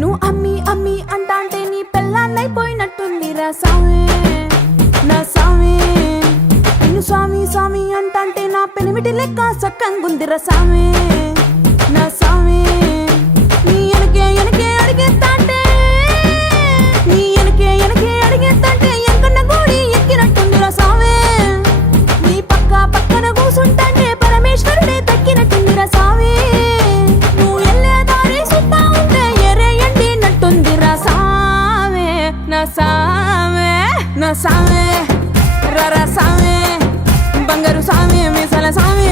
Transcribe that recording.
నువ్వు అమ్మి అమ్మి అంటాంటే నీ పెళ్ళాన్నైపోయినట్టుందిరా సామి నా సామి. నిన్ను స్వామి స్వామి అంటాంటే నా పెనిమిటి లెక్క సక్కంగుందిరా సామి నా సామి. నీ ఎనకే ఎనకే అడిగేస్తాంటే నీ ఎనకే ఎనకే అడిగేస్తాంటే ఎంకన్న గోడి ఎక్కినట్టుందిరా సామి. నీ పక్క పక్కన కూసుంటాంటే పరమేశ్వరుడే తక్కినట్టుందిరా సామి. నువ్వు ఎల్లే దారి సుత్తా ఉంటే ఎరే ఎండినట్టుందిరా సామి నా సామి నా సామి. రర సామి బంగారు సామి మీసాల సామి